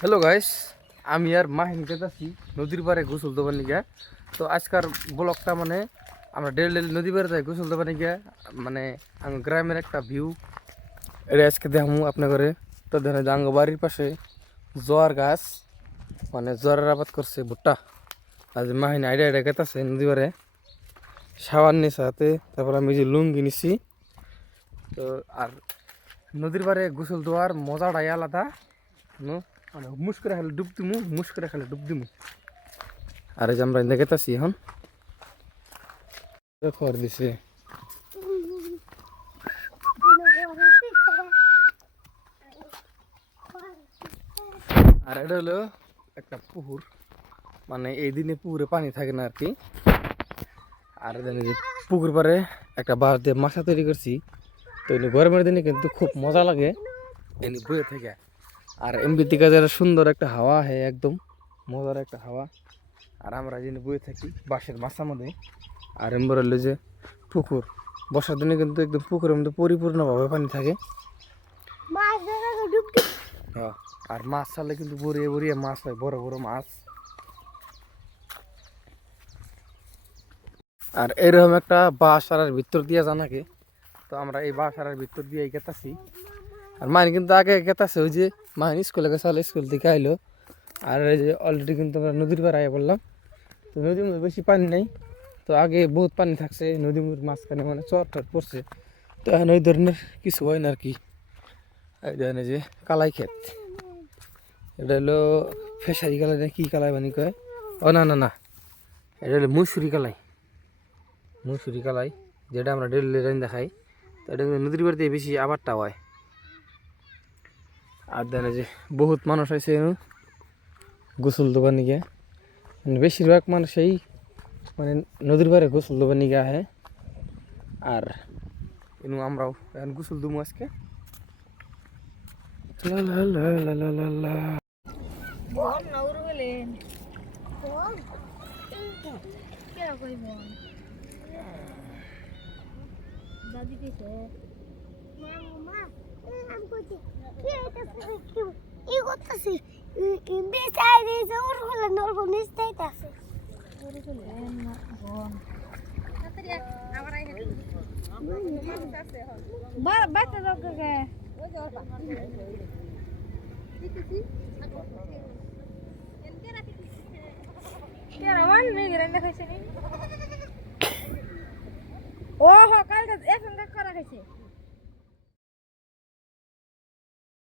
Hello guys, আমি আর মাহিন যেতেছি নদীর পাড়ে গোসল দেবার নিগা। তো আজকার ব্লগটা মানে আমরা ডেলি ডেলি নদী পাড়ে যাই গোসল দেবার নিগা। মানে আমি গ্রামের একটা ভিউ এটা আজকে দেখামু আপনার ঘরে। তো দেখেন জাঙ্গ বাড়ির পাশে জোয়ার গাছ, মানে জোয়ারের আবাদ করছে ভুট্টা। আজ মাহিন আইডিয়া আইডিয়া গেতাছে নদী পাড়ে সাবান নিছে হাতে, তারপর আমি যে লুঙ্গি নিছি। তো আর নদীর পাড়ে গোসল দেওয়ার মজাটাই আলাদা। মানে মুশ করে খালি ডুব দিমু, মুশ করে খালি ডুব দিমু। আর এই যে আমরা দেখেতাছি এখন খবর দিছে। আর এটা হলো একটা পুকুর, মানে এই দিনে পুকুরে পানি থাকে না আর কি। আর জানি যে পুকুর পাড়ে একটা বাঁশ দিয়ে মাছা তৈরি করছি। তো এনে গরমের দিনে কিন্তু খুব মজা লাগে এনে বয়ে থেকে। আর এমবি থেকে যারা সুন্দর একটা হাওয়া হয়, একদম মজার একটা হাওয়া। আর আমরা যিনি বয়ে থাকি বাঁশের মাছার মধ্যে। আর এমবর হলো যে পুকুর, বর্ষার দিনে কিন্তু একদম পুকুরের মধ্যে পরিপূর্ণভাবে পানি থাকে। হ্যাঁ, আর মাছ ছাড়লে কিন্তু বড়িয়ে বড়িয়ে মাছ হয়, বড় বড় মাছ। আর এরকম একটা বাঁশারার ভিতর দিয়ে জানাকে। তো আমরা এই বাঁশারার ভিতর দিয়ে গেতাছি। আর মাইন কিন্তু আগে গেতাছে, ওই যে মাইন স্কুলে গেছে, স্কুল থেকে আইলো। আর এই যে অলরেডি কিন্তু আমরা নদীর পাড়ে আগে বললাম। তো নদীর মধ্যে বেশি পানি নেই, তো আগে বহুত পানি থাকছে নদীর মাঝখানে, মানে চর টর পড়ছে। তো এখন ওই ধরনের কিছু হয় না আর কি। এই ধরনের যে কালাই ক্ষেত, এটা হলো ফেসারি কালাই না কি কালাই বানি কয়। ও না না না, এটা হলো মুসুরি কালাই। মুসুরি কালাই যেটা আমরা ডেলি রাইন দেখাই। তো এটা কিন্তু নদীর বাড়িতে বেশি আবারটা হয়। আর দেন যে বহুত মানুষ আছে গোসল দেবার নিগে, মানে বেশিরভাগ মানুষই মানে নদীর পাড়ে গোসল দেবার নিগে আহে। আর এনু আমরাও এখন গোসল দেবো আজকে। ও কালকে এখন করা গেছে।